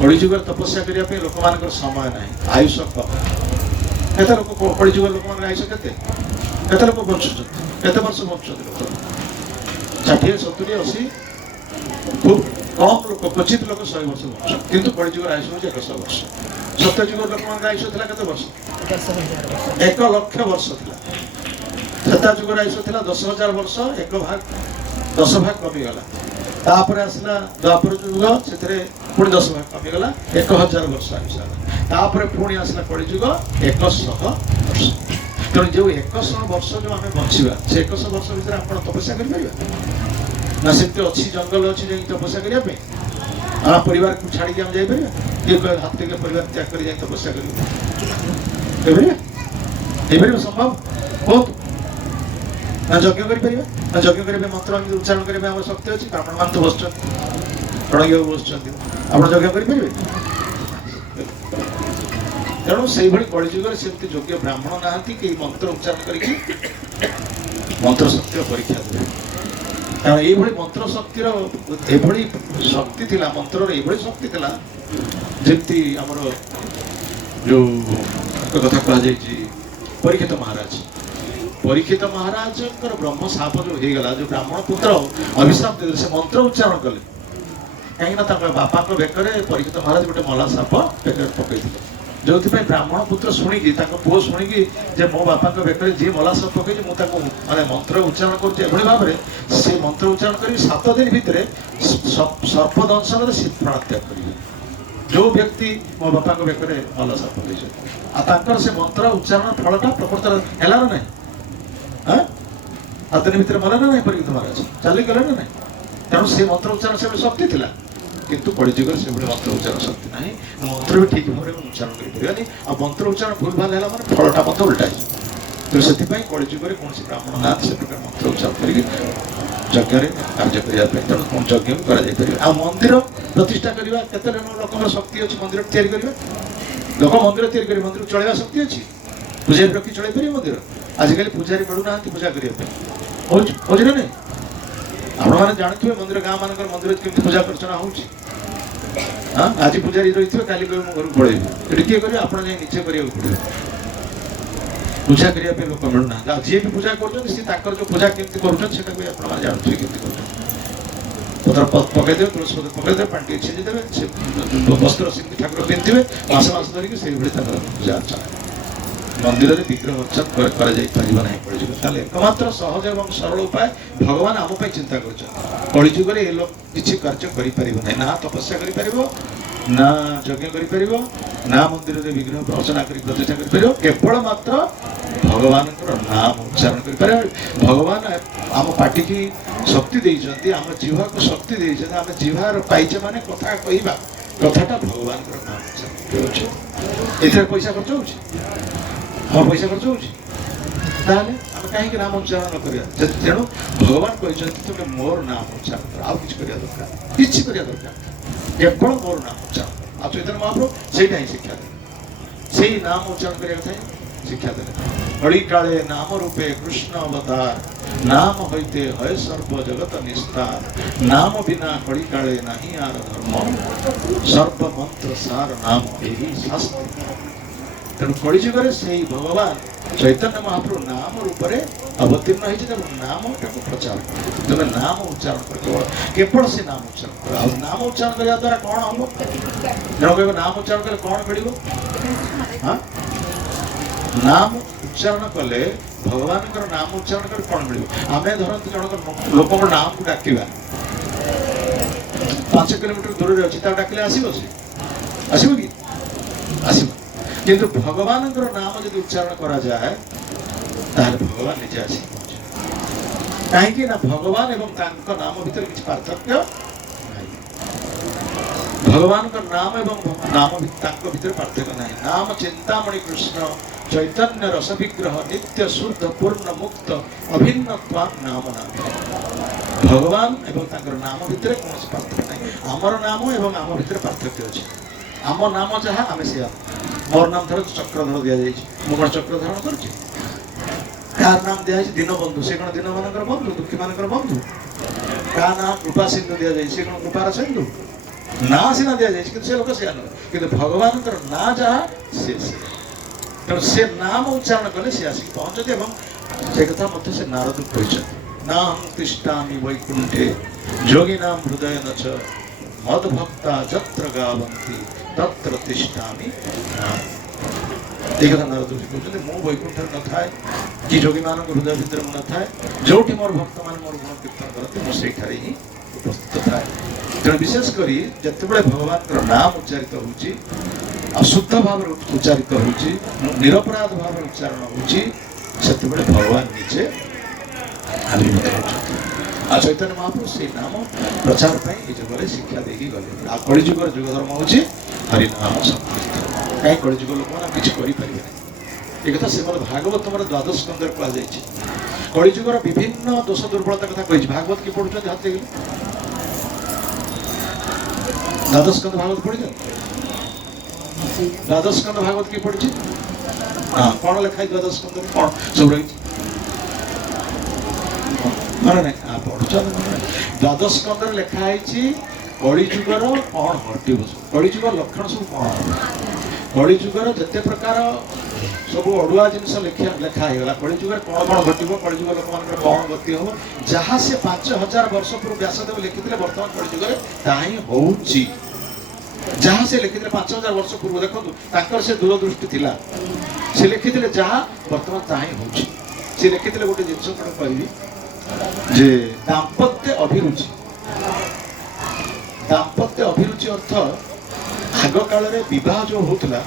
कली जुगर तपस्या करिया पे लोक मानकर समय नाही आयुष कम केते लोक कली जुगर लोक मान आयुष केते लोक बंचुछन केते वर्ष बंचुछन लोक 60 70 80 खूब कम लोक क्वचित लोक 100 वर्ष बंचुछन किंतु कली जुगर आयुष होचे 100 वर्ष सत्य जुगर लोक मान आयुष थिला केते वर्ष 1 लाख वर्ष थिला सत्य जुगर आयुष थिला 10,000 वर्ष 1 भाग 10 भाग कमी गला तापर आसला द्वापर जुग से पुणी 10 भाग कमी गला 1000 वर्ष आयुष तापर पुणी आसला कली जुग 100 वर्ष तेणु जो 100 वर्ष जो आम बचा से 100 वर्ष भर आप तपस्या कर ना सेमती अच्छी जंगल अच्छी जाए तपस्या करने आम परिवार को छाड़ी आम जापर किए कह हाथ टे परिवार त्याग कर जाए तपस्या कर संभव बहुत ना यज्ञ कर ना यज्ञ करेंगे मंत्र उच्चारण करेंगे आम शक्ति अच्छी आपण मान तो बस प्रणय बस आप यज्ञ करेंगे तेणु से कलिजुगर सेमती योग्य ब्राह्मण नहांती कि मंत्र उच्चारण करके मंत्र शक्ति परीक्षा देवे कारण ये मंत्र शक्तिर एभली शक्ति थिला मंत्र ये शक्ति थिला जेमती आमर जो कथा कह परीक्षित महाराज परीक्षित महाराज ब्रह्म साप जो हो गला जो ब्राह्मण पुत्र अभिशाप दे से मंत्र उच्चारण कले कहीं बापा बेकर परीक्षित महाराज गोटे मला साप बेकर पकई जो ब्राह्मण पुत्र शुणिकी पुओ शुणिकी मो बापा बेकर जी मला साप पकई माने मंत्र उच्चारण कर भाव में से मंत्र उच्चारण कर 7 दिन भितर सर्पदंशन से प्राणत्याग करेंगे जो व्यक्ति मो बापा बेकर मला साप पकई से मंत्र उच्चारण फलटा प्रकृत है ना ना हाथ दिन भितर मरा ना नहीं परीक्षित महाराज चली गले ना नहीं तेणु से मंत्र उच्चारण से शक्ति थिला किंतु कलिजुगर से मंत्र उच्चारण शक्ति ना मंत्र भी ठीक भाव में उच्चारण करें आ मंत्र उच्चारण भूल भाल है मैंने फलटा मत उल्टा तो से कलिजुगर कौन ब्राह्मण ना से प्रकार मंत्र उच्चारण कर यज्ञ कार्य करने तेणु कौन यज्ञ भी कर आ मंदिर प्रतिष्ठा करवा केते लोक शक्ति अच्छी मंदिर या लोक मंदिर या मंदिर चलवा शक्ति अच्छी पूजारी रखी चल पारे मंदिर आजिकल पूजारी मिलूना पूजा करने ना नहीं आपने जानते हैं मंदिर गाँव मान मंदिर केमती पूजा अर्चना हो आज पूजारी रही है काली कह घर पड़ेबी किए करेंगे आप निजे करा पड़े पूजा करने लोक मिलूना जी भी पूजा कर जो पूजा केमती कर जानते पत्र पकईदे तुलसी पत्र पकईदे पांटी छेदे वस्त्र से ठाकुर पिंधे मस मस धरिकी से पूजा अर्चना मंदिर में विग्रह अर्चन कर एकमात्र सहज और सरल उपाय भगवान आम चिंता कर कलिजुगर ये लोग किसी कार्य कर ना तपस्या कर ना यज्ञ कर ना मंदिर में विग्रह अर्चना कर प्रतिष्ठा कर केवल मात्र भगवान नाम उच्चारण कर भगवान आम पार्टी की शक्ति देते आम जीवा को शक्ति देते आम जीवार पाइचे माने कथा कहवा कथाटा भगवान नाम उच्चारण ये पैसा खर्च हो हाँ पैसा खर्च हो कहीं नाम उच्चारण न कर तेणु भगवान कहते तुम मोर नाम उच्चारण कर आउ कि दरकार किसी दरकार केवल मोर नाम उच्चारण आ चैतन्य महाप्रभु से शिक्षा दे से नाम उच्चारण करने शिक्षा दे हड़ी काले नाम रूपे कृष्ण अवतार नाम होते है सर्व जगत निस्तार नाम बिना हड़ी काले नहीं आर धर्म सर्व मंत्र सार नाम यही शास्त्र तेणु कलिजुगर से भगवान चैतन्य महाप्रभु नाम रूप से अवतीर्ण होती नाम टाक प्रचार तुम नाम उच्चारण कर केवल से नाम उच्चारण कर नाम उच्चारण करने द्वारा कौन हम तेणु नाम उच्चारण कले कौन मिल हाँ नाम उच्चारण कले भगवान नाम उच्चारण कर कौन मिल आम धरत जन लोक नाम को डाकवा 5 किलोमीटर दूर अच्छी डाकिले आसो कि आसो किंतु भगवान नाम जब उच्चारण करा जाए भगवान निजे आस कहीं ना भगवान एवं नाम भीतर किसी पार्थक्य भगवान का नाम एवं नाम भीतर पार्थक्य नहीं। नाम चिंतामणि कृष्ण चैतन्य रस विग्रह नित्य शुद्ध पूर्ण मुक्त अभिन्न नाम नाम भगवान एवं तांकर नाम भीतर कौन पार्थक्य नहीं। आमर नाम एवं आम भीतर पार्थक्य अच्छे। आम नाम जहाँ आम से मोर नाम धर चक्रधर दि जाए मुझे चक्र धारण कर कार नाम दिखाई दीनबंधु से कौन दिन मान बंधु दुखी मान बंधु का ना कृपा सिंधु दि जाए सी कौन कृपार सिंधु ना सीना दि जाए कि लोक से कि भगवान ना जहाँ सी तेणु से नाम उच्चारण कले सी आसिक पहुँचते से कथा मत से नारद कहते नाम तिष्ठामि वैकुंठे योगिनां हृदय न च मद्भक्ता जत्र गावन्ति तत्र तिष्ठामि एक नारद कहते मु वैकुंठ न थाए कि योगी मान हृदय भितर न थाए जोटी मोर भक्त मान मोर गुण कीर्तन करते मुझे ही उपस्थित थाए। तेणु विशेषकर जिते भगवान नाम उच्चारित होची शुद्ध भाव उच्चारित होची निरपराध भाव उच्चारण होची सेतबेले भगवान निजे आविर्भूत होती। आ चैतन्य महाप्रभु से नाम प्रचार जगह शिक्षा देकी गले। आ कलिजुगर जुग धर्म हूँ हरिनाम संकीर्तन। कहीं कलिजुग लोक मैंने किसी करें एक कथा से भागवत मेरे द्वादश स्कंदर कहुई कलिजुगर विभिन्न दोष दुर्बलता कथा कही भागवत की पढ़ुं हाथ लगे द्वादश स्कंद भागवत पढ़ी द्वादश स्कंद भागवत की पढ़ी हाँ कौन लिखाई द्वादश स्कंद कौन सब रही मन ना पढ़ुच द्वादश स्कंद लिखाई कलिजुगर कौन घटो कलिजुगर लक्षण सब कौन कलिजुगर जिते प्रकार सब अड़ुआ जिनस लिखाईगला कलिजुगर कौन कौन घटो कलिजुग लोक मान कौन गति हम जहाँ से 5000 वर्ष पूर्व व्यासदेव लिखी बर्तमान कलिजुगर ताही होउची जहाँ से लिखी 5000 वर्ष पूर्व देखो से दूरदृष्टि थिला से लिखी जहाँ बर्तमान ताही होउची से लिखी गोटे जिनस कौन कहबी जे दाम्पत्य अभिरुचि अर्थ आग काल बह जो होता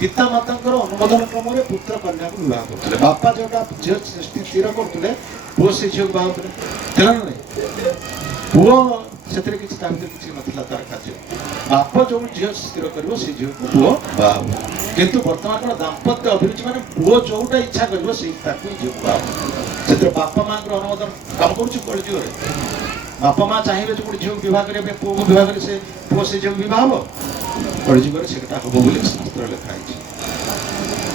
पिता माता अनुमोदन क्रम पुत्र कन्या को बह करते बापा जोटा झील स्थिर करते पुओ से झील बह होते ना पुओ से किसी नाला तार कार्य बाप जो झील स्थिर कर झील को पुओ बह किंतु बर्तमान दाम्पत्य अभिरुचि माने पुओ जोटा इच्छा कर झील बह से बापा माँ अनुमोदन कम कर बापा माँ चाहिए जो झील विवाह करने पुओ को विवाह से पुओ से झील विवाह हम कलिजुगर से हम बोली शास्त्र लिखाई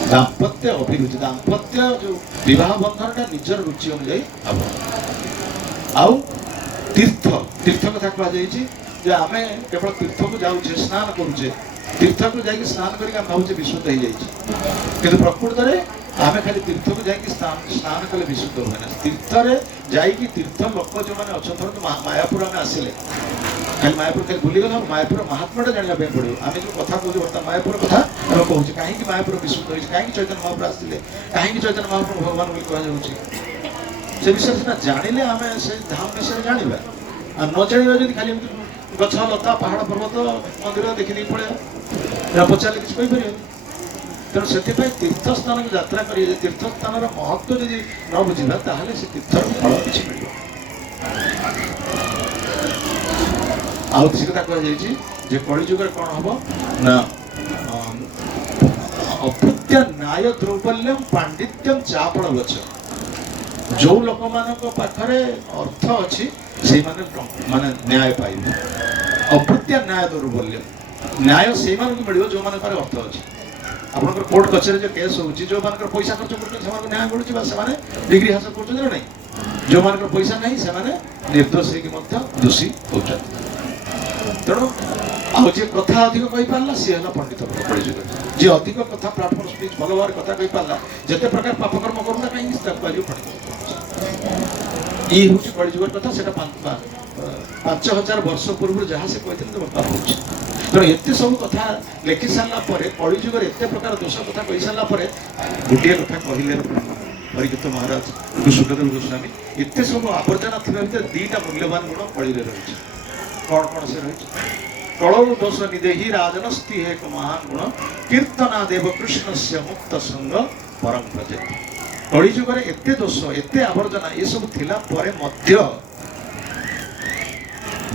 दाम्पत्य अभिरुचि दाम्पत्य जो विवाह बंधन निजर रुचि अनुजाई हम आउ तीर्थ तीर्थ कथा कहुई आम केवल तीर्थ को जाऊे स्नान करुचे तीर्थ को जाकि स्नान करके भावुचे विशुद्ध हो जाए कि प्रकृत में आम खाली तीर्थ को जाकि स्नान कले विशुद्ध हुए ना तीर्थ जाकि तीर्थ लोक जो मैंने अच्छा धर मायापुर आम आसिले खाली मायापुर खाली भूलीगल मायापुर महात्माटा जाना पड़ो आम जो कथा कहूँ बर्तमान मायापुर कथा आम कहूँ कहीं मायापुर विशुद्ध होती कहीं चैतन्य महापुर आसते कहीं चैतन्य महापुर भगवान बोली कहुच्छे से विषय सीना जानिले आम से धाम विषय जाना आ न जाना जब खाली गछ लता पहाड़ पर्वत मंदिर देखी पड़े पचारे किसी कहीपर तेणु से तीर्थ स्थान को यात्रा कर तीर्थ स्थान महत्व जब न बुझा ताहले से तीर्थर फल किसी मिल कथा कहुई कलिजुगर कौन हम ना अभृत्य न्याय द्रौबल्यम पांडित्यम चापड़ गच जो लोक मान पाखरे अर्थ अच्छी से माने न्याय पाइबे अभृत्य न्याय दौर्बल्य न्याय से मिल जो मान अर्थ अच्छी आपंकर कोर्ट कचेरी जो केस होची जो मान पैसा खर्च कर न्याय मिलूँ डिग्री हासिल कर नहीं जो मान पैसा नहीं से निर्दोष होकर दोषी होती तेणु आज कथा अधिक कही पारा सी है पंडित कलिजुग जी अधिक कथा प्लाटफर्म स्पीच भल भाव कथा कही पारा जिते प्रकार पापकर्म करूना कहीं पंडित ये हूँ कलिजुगर कथा से 5000 वर्ष पूर्व जहाँ से कहते बर्तमान हो तेणु एत सब कथा लिखि सारापर कलिजुगर एत प्रकार दोष कथा कही सारापर गोटे कथा कहले हरिकृत महाराज सुखदेव गोस्वामी एत सब आवर्जना थी भर दीटा मूल्यवान गुण कली रही कौन कौन से रही कलौ दोष निदेही राजनस्ति एक महान गुण कीर्तना देव कृष्ण से मुक्त संग परम प्रजे कलिजुगर एते दोष एते आवर्जना ये सब थिला परे मध्य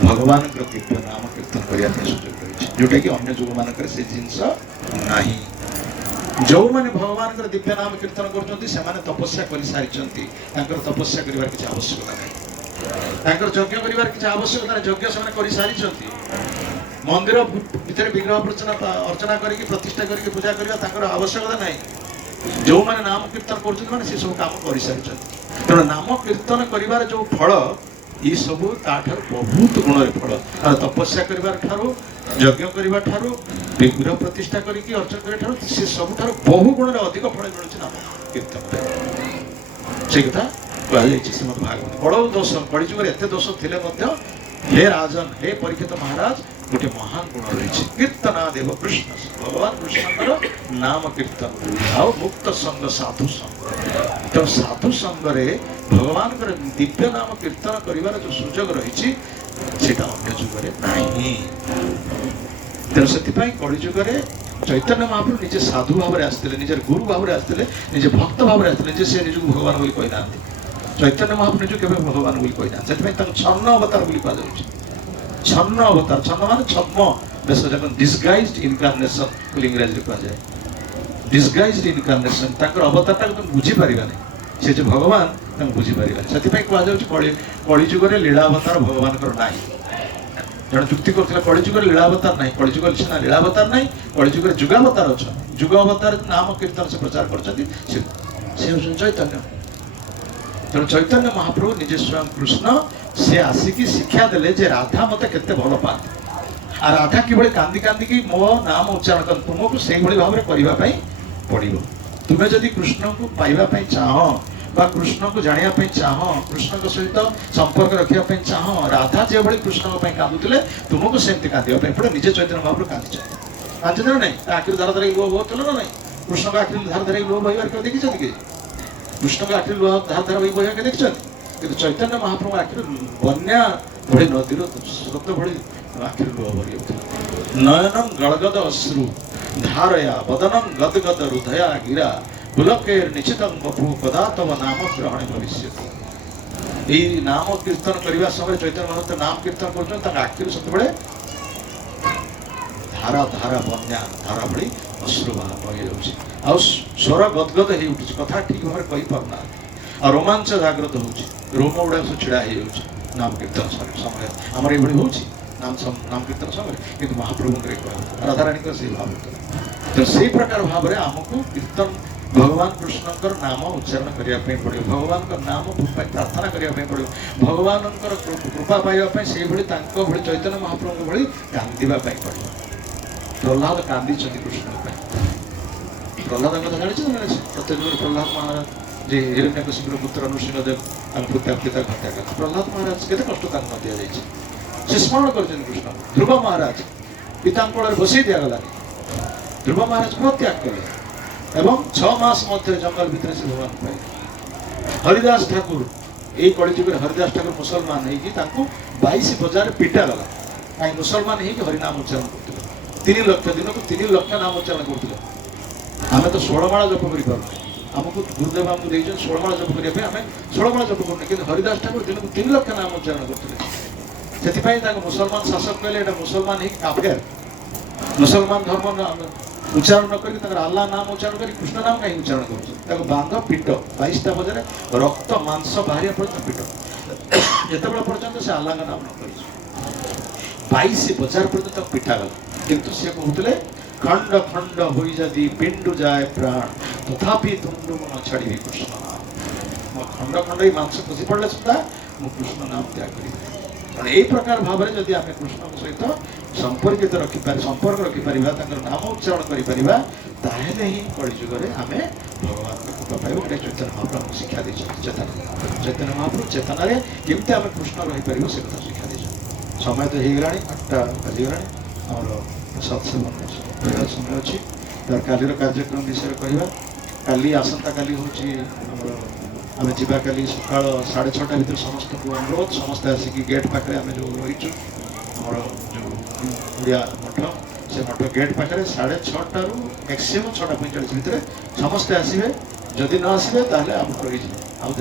भगवान दिव्य नाम कीर्तन करने सुजोग रही जोटा कि अन्य जुग मानकर से जिनस नाही। जो माने भगवान दिव्य नाम कीर्तन कर तपस्या कर सारी तपस्या कर आवश्यकता नहीं यज्ञ कर आवश्यकता नहीं यज्ञ से कर सारी मंदिर भितर विग्रह अर्चना करके प्रतिष्ठा करके पूजा करने आवश्यकता नहीं। जो माने नाम कीर्तन कर सब काम कर सारी तेणु नाम कीर्तन कर जो फल ये सब बहुत गुण फल तपस्या कर यज्ञ करने विग्रह प्रतिष्ठा करके अर्चना करने से सब बहु गुण अधिक फल मिलूँ नाम कीर्तन से कथा कहुई श्रीमद भागवत बड़ दोष कलिजुग एत दोष थे हे राजन हे परीक्षित महाराज गोटे महान गुण रही कीर्तना देव कृष्ण भगवान कृष्ण नाम कीर्तन आउ मुक्त संग साधु संग तो साधु संगे भगवान दिव्य नाम कीर्तन कर जो सुजोग रही अन्य जुगे नहीं। तेणु से कलिजुगे चैतन्य महाप्रभु निजे साधु भाव में आसते निजे गुरु भाव में आसते निजे भक्त भाव में आसते निजे से निजक भगवान बोली कही ना चैतन्य महाप्रभु निज के भगवान बोली कही ना से छन्न अवतार बोली कहुच्छे छन्न अवतार छन्न मान छद्म बेस जब डिस्गाइज्ड इनकार्नेशन बोली इंग्राजी में कहुए डिस्गाइज्ड इनकार्नेशन अवतार तुम बुझी पारानी से जो भगवान बुझी पारानी से कहुच्छे कलिजुगे लीलावतार भगवान ना जन जुक्ति करते कलिजुगर लीलावतार ना कलिजुग सीना लीलावतार ना कलिजुगर जुगावतार अच्छा जुगावतार नाम कीर्तन से प्रचार कर चैतन्य तेणु चैतन्य महाप्रभु निजे स्वयं कृष्ण से आसिकी शिक्षा देले जे राधा मत केते भल पाती आ राधा किभଳି कांदी कांदी की मो नाम उच्चारण कर तुमको से भाव में करने पड़ो तुम्हें जदि कृष्ण को पाइबा चाह बा कृष्ण को जाना चाह कृष्ण सहित संपर्क रखापी चाह राधा जो भाई कृष्ण कांदुले तुमको सेमती कांदा पड़े निजे चैतन्य महाप्रभु कांदी ना नहीं आखिर धार धार लुह बहुल ना नहीं कृष्ण को आखिर धार धार लुह बहार क्या देखी कि कृष्ण को आखिर लुह धार धार बहार के देखते कि चैतन्य महाप्रभु आखिर बन्या भली नदीर स्रोत भली आखिर लुह भरी नयनम गड़गद अश्रु धारया बदनम गदगद हृदया गिरा पुलकेर निश्चितम बपु कदा तव नाम ग्रहण भविष्य नाम कीर्तन करने समय चैतन्य महाप्रभु नाम कीर्तन कर आखिर सब धारा धारा बन्या धारा भली अश्रुभाव बही जाऊँ स्वर गदगद हो उठी कथा ठीक भाव कही पारना आ रोमांच जागृत हो रोम गुड़ा सब छिड़ा हो नाम कीर्तन समय आमर ये हो नाम कीर्तन समय कि महाप्रभु राधाराणी से भाव तो से प्रकार भाव में आमको कीर्तन भगवान कृष्ण नाम उच्चारण करने पड़ो भगवान नाम प्रार्थना करने पड़ो भगवान कृपा पाइबा से भली चैतन्य महाप्रभु भली कांदापी पड़ो प्रहलाद कांदी कृष्ण प्रहलाद कथा जानी प्रत्येक प्रहलाद महाराज जे हिरण्यकशिपुर पुत्र नृसिंहदेव पिता हत्या कर प्रहलाद महाराज केते कष्ट दि जाए से स्मरण कर कृष्ण ध्रुव महाराज पिता बसई दिगला ध्रुव महाराज को त्याग कले एवं 6 मास मध्य जंगल भितर से भगवान पाए हरिदास ठाकुर यही कलिजुगे हरिदास ठाकुर मुसलमान हो 22 बजार पिटा गला कहीं मुसलमान हो हरिनाम उच्चारण करते 3 लक्ष दिन को 3 लक्ष नाम उच्चारण करते आम तो 16 माला जप कर आमको गुरुदेव आमको देखते 16 माला जप करने आम 16 माला जप करने कि हरिदास ठाकुर दिन को 3 लक्ष नाम उच्चारण करते से मुसलमान शासक कहले मुसलमान ही काफेर मुसलमान धर्म उच्चारण न कर आल्ला नाम उच्चारण कर कृष्ण नाम कहीं उच्चारण कर बांध पिट 22टा बजे रक्त मांस बाहर पर्यटन पिट जिते पर्यटन से आल्ला नाम न कर 22 बजार पर्यटन पिटा गला किंतु सी कहते खंड खंड हो जदि पिंडु जाए प्राण तथापि तुंडु मन छाड़ी कृष्ण नाम मो खंड खंड मांस खसी पड़े सुधा मु कृष्ण नाम त्याग कर यही प्रकार भाव में जदि आम कृष्ण सहित संपर्कित संपर्क रखिपर नाम उच्चारण कर ही कलिजुगे आम भगवान कृपा पाइब गोटे चैतन्य महाप्रभु शिक्षा दी चैतन्य महाप्रभु चेतना केमती आम कृष्ण रहीपर से कथा शिक्षा दी समय तो हो गला 8टा बाजिगला आम सत्संग समय अच्छी तार कालीर कार्यक्रम विषय कहवा काली आसंता काली हूँ आम जा काली सका 6:30 भितर समस्त को अनुरोध समस्त आसिक गेट पाखे आम जो रहीचु आमर जो ओडिया मठ से मठ गेट पाखे 6:30 रु मैक्सीम 6:45 भितर समस्ते आसवे जदि न आसवे ताहले आप रही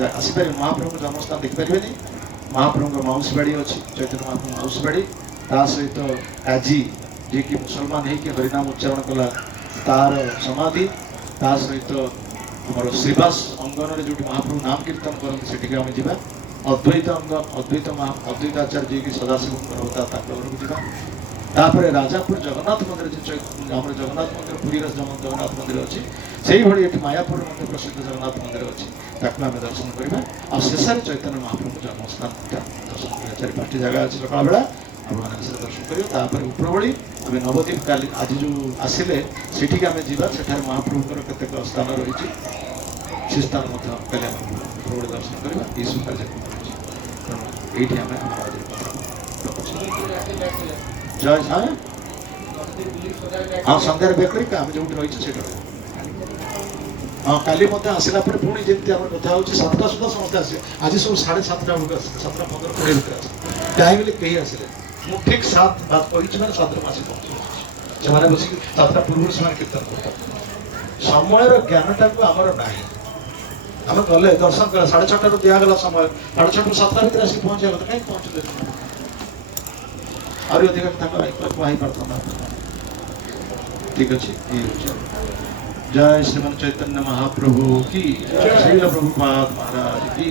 आसपारे महाप्रभु जन्मस्थान देखिपारे महाप्रभु मौसी बाड़ी अच्छी चैतन्य महाप्रभु मौसी बाड़ी ता सहित काजी जी कि मुसलमान है कि हरिनाम उच्चारण कला तार समाधि ता सहित आमर श्रीवास अंगन जो महाप्रभु नाम कीर्तन करते सेठिक आम जा अद्वैत अंग अद्वैत आचार्य जी की सदाशिव अवतार घर को तापर राजापुर जगन्नाथ मंदिर आम जगन्नाथ मंदिर पुरी जगन्नाथ मंदिर अच्छी से भाई ये मायापुर प्रसिद्ध जगन्नाथ मंदिर अच्छी ताकू आम दर्शन करवा आ शेष चैतन्य महाप्रभु जन्मस्थान दर्शन कर 4-5 जगह अच्छी सकाल बेला आपने दर्शन कर उपरबड़ी आम नवद्वीप काली आज जो आसिले सेठिक आम जा महाप्रभुर केतेक स्थान रही से स्थान काली आम उपरबड़ी दर्शन करवा ये सब कार्यक्रम ये आम जय हाँ हाँ सन्धार बेकरी आम जो रही है हाँ काली आसला पुणी जमी आम कथा हो 7टा सुधा समस्त आस आज सब 7:30 बेलू आस 7:15 20 भितर आस टाइम कहीं आसिले मुझे ठीक 7 बात कही मैंने 7 आसी पहुँचे से बस 7टा पूर्व से कीर्तन करते समय ज्ञानटा को आमर ना आम गले दर्शन कर 6:30 दिगला समय 6:30 7टा भितर आसिक पहुँचा कहीं पहुँचले और अधिक कही पारता ठीक अच्छे जय श्रीमन चैतन्य महाप्रभु की श्रील प्रभुपाद महाराज की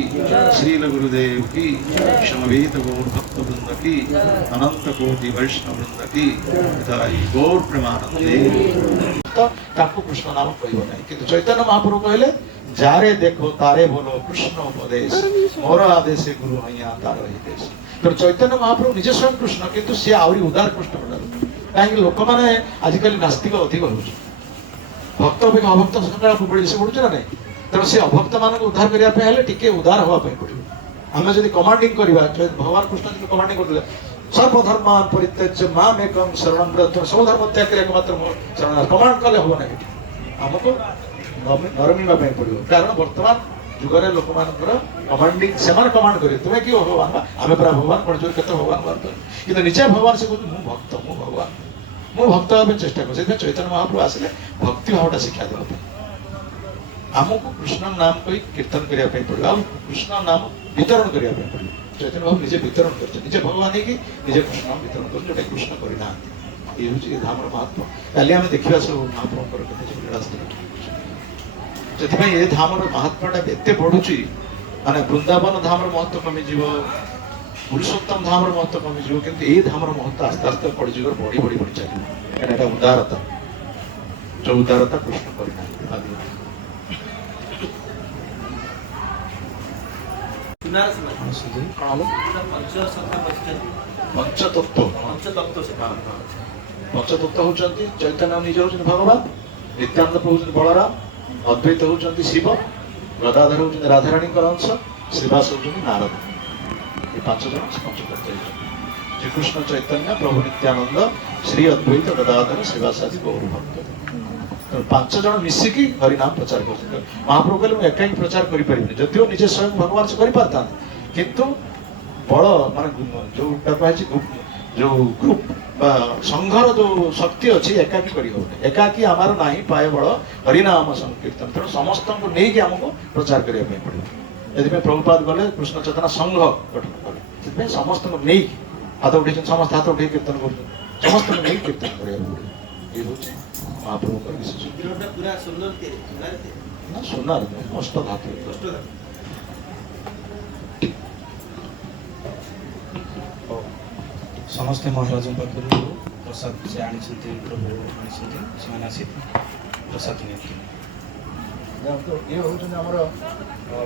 श्रील गुरुदेव की समवेत गौर भक्त वृंद की अनंत कोटि वैष्णव वृंद की गौर प्रेमानंदे ताको कृष्ण नाम कहब ना कि चैतन्य महाप्रभु कहले जारे देखो तारे बोलो कृष्ण उपदेश मोर आदेश गुरु हैया तार ही देश तो चैतन्य महाप्रभु निजे स्वयं कृष्ण किंतु सी आहरी उदार कृष्ण कहीं लोक मैंने आजिकल नास्तिक अधिक हो भक्त अपेक्षा अभक्त संग्राम पड़े से पड़ू ना नहीं तेणु से अभक्त मान उद्धार करने टी उदार हाँपी पड़ो आम जब कमांडिंग करवा भगवान कृष्ण जो कमांडिंग करते सर्वधर्मान परित्यज्य माम एकम शरणं व्रज सब धर्म त्याग कर एकमात्र शरण कमांड कले हम ना आमको नरमिवा पड़ो कारण बर्तमान जुगर लोक मान कमांडिंग से कमांड करेंगे तुम्हें किए भगवान आम पूरा भगवान पढ़ केत भगवान बार कि निजे भगवान से कहते मुझे भक्त मु भगवान मु भक्त हाँ चेष्टा कर चैतन्य महाप्रभु आसिले भक्ति भावटा शिक्षा देवाई आमको कृष्ण नाम कही कीर्तन करने पड़ो आ कृष्ण नाम वितरण करने पड़ो चैतन्य बाबू निजे वितरण करजे भगवान है कि निजे कृष्ण नाम वितरण कर कृष्ण करना ये हूँ धाम महत्व काली आम देखा सब महाप्रभुर से धाम महात्माटा एत बढ़ुची माने वृंदावन धाम महत्व कमिज पुरुषोत्तम धाम महत्व कमिज कि ये धाम महत्व आस्ते आस्ते कलिजुग बढ़ी बढ़ी बढ़ी चलिए कहीं उदारता जो उदारता कृष्ण करना पंचतत्व होती चैतन्य निज होती भगवान नित्यानंद प्रभु बलराम अद्वैत होती शिव गदाधर होती राधाराणी अंश श्रीवास होती नारद ये 5 जन पंचतत्व श्रीकृष्ण चैतन्य प्रभु नित्यानंद श्री अद्वैत गदाधर श्रीवास आदि गौर भक्त 5 जन मिसिकी हरिनाम प्रचार कर महाप्रभु कहले मुझे एकाकी प्रचार करें जदिव निजे स्वयं भगवान से कर किंतु बड़ माने जो ग्रुप संघर जो शक्ति अच्छी एकाकी कर एकाकी आमार ना पाए बड़ हरिनाम संकीर्तन तेणु समस्त को लेकिन आमको प्रचार करने पड़ो ये प्रभुपाद गले कृष्ण चेतना संघ गठन कले समस्त को नहीं हाथ उठे समस्त हाथ उठे कीर्तन कर समस्त को नहीं कीर्तन कर महाप्रभु विशेष सुनार अष्ट धातु समस्ते महाराज पाखर प्रसाद से आनी प्रभु आनी आसी प्रसाद ये हूँ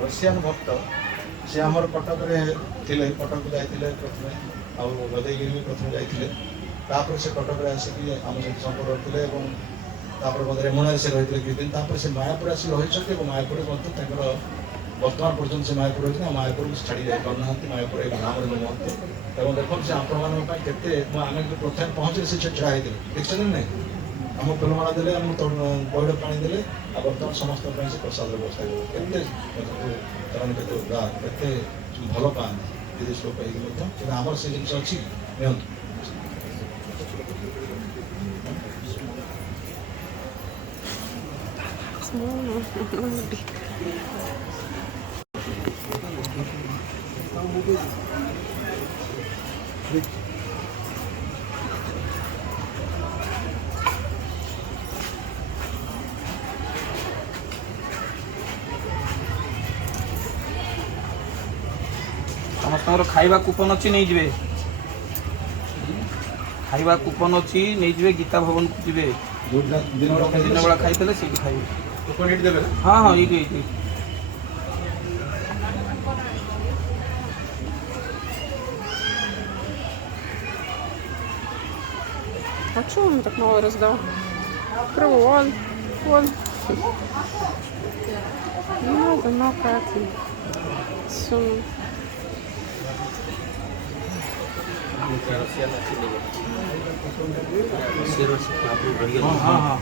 रशियान भक्त से आमर कटक कटक जाते प्रथम आदयगिरी भी प्रथम जाते से कटक आसिक आम सहित संपर्क रखते रेमुणा से रही किछ दिन से मायापुर आसी रही मायापुर वर्तमान पर्यटन से मायापुर रही मायापुर को छाड़ी जा पाना मायापुर एक नाम नुहत एवं देखो से आपण मानक आम प्रथम पहुँचे से छड़ा होते देखते नहीं आम पिला देले आम पैड़ पानी देले बर्तमान समस्त से प्रसाद व्यवस्था के भल पाते विदेश लोग आम से जिन अच्छी ଆପଣଙ୍କର ଖାଇବା କୁପନ୍ ଅଛି ନେଇଯିବେ। ଖାଇବା କୁପନ୍ ଅଛି ନେଇଯିବେ, ଗୀତା ଭବନକୁ ଯିବେ। ଦିନ ବେଳା ଖାଇଥିଲେ ସେଇଠି ଖାଇବେ। ହଁ ହଁ ଏଇଠି। А чего он так мало раздал? Провал. Вон. Не надо, накати. Сумма. हाँ हाँ